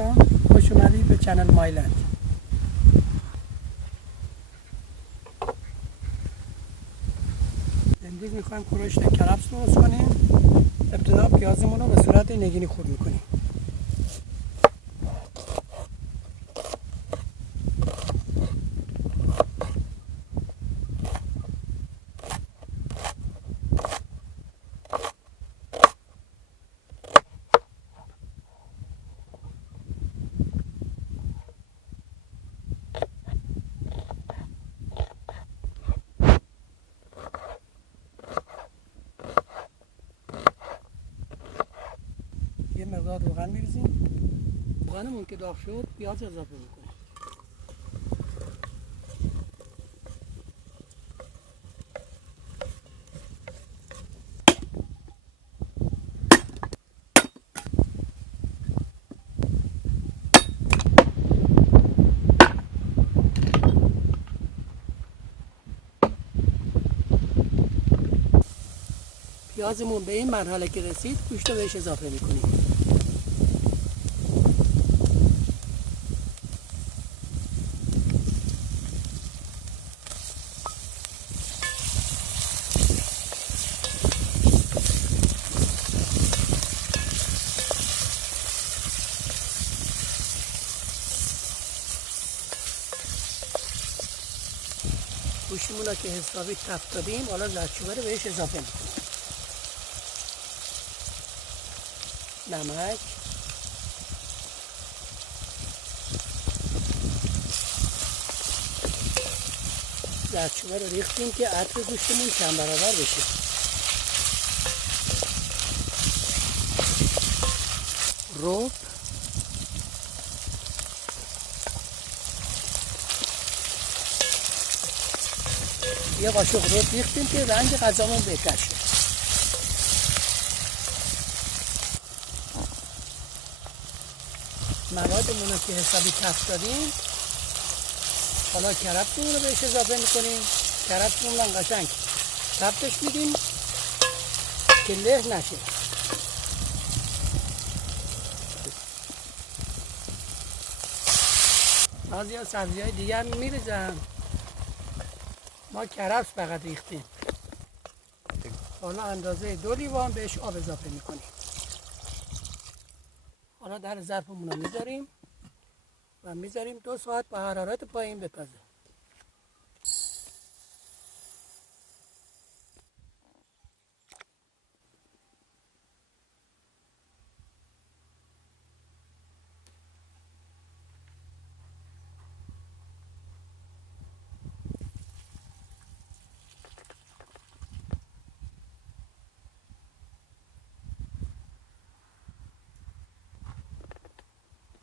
دوستان، خوش اومدید به چنل مایلند. امروز میخوایم کرشت کرفس درست کنیم. ابتدا پیازمون رو به صورت نگینی خورد میکنیم. یه مقدار روغن میریزیم. روغنمون که داغ شد پیاز اضافه میکنیم. پیازمون به این مرحله که رسید گوشت رو بهش اضافه میکنیم. گوشتمون رو که حسابی تفت دادیم، حالا زردچوبه رو بهش اضافه میکنیم. نمک، زردچوبه رو ریختیم که عطر گوشتمون چند برابر بشه. رب، یه قاشق رب ریختیم که رنگ غذامون بهتر شه. موادمون رو که حسابی تفت دادیم، حالا کرفسمون رو بهش اضافه میکنیم. کرفسمون رو قشنگ تفتش میدیم که له نشه. بعضی ها سبزی های دیگر میریزن، ما کرفس فقط ریختیم. حالا اندازه 2 لیوان بهش آب اضافه میکنیم. حالا در ظرفمون رو میذاریم و میذاریم 2 ساعت با حرارت پایین بپزه.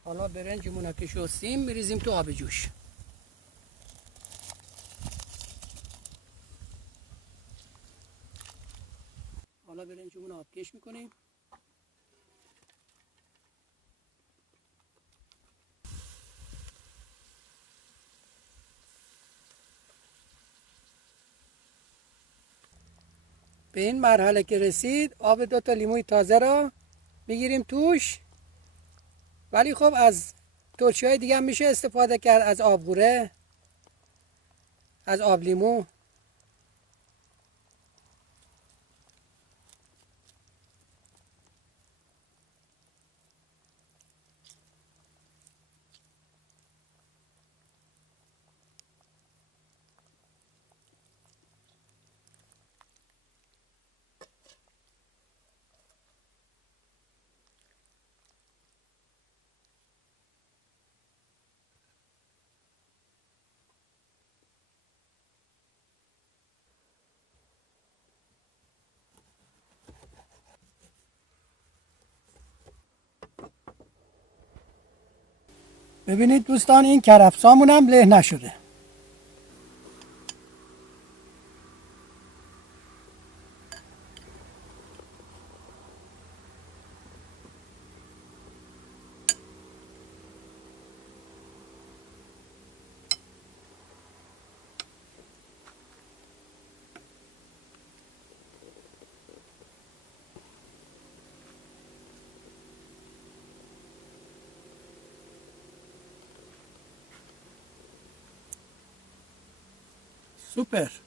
حالا برنجمون رو که شستیم میریزیم تو آب جوش. حالا برنجمون رو آبکش میکنیم. به این مرحله که رسید آب 2 تا لیموی تازه را میگیریم توش. ولی خب از ترشی های دیگه هم میشه استفاده کرد، از آبغوره، از آب لیمو. ببینید دوستان، این کرفسامون هم له نشده. سوپر.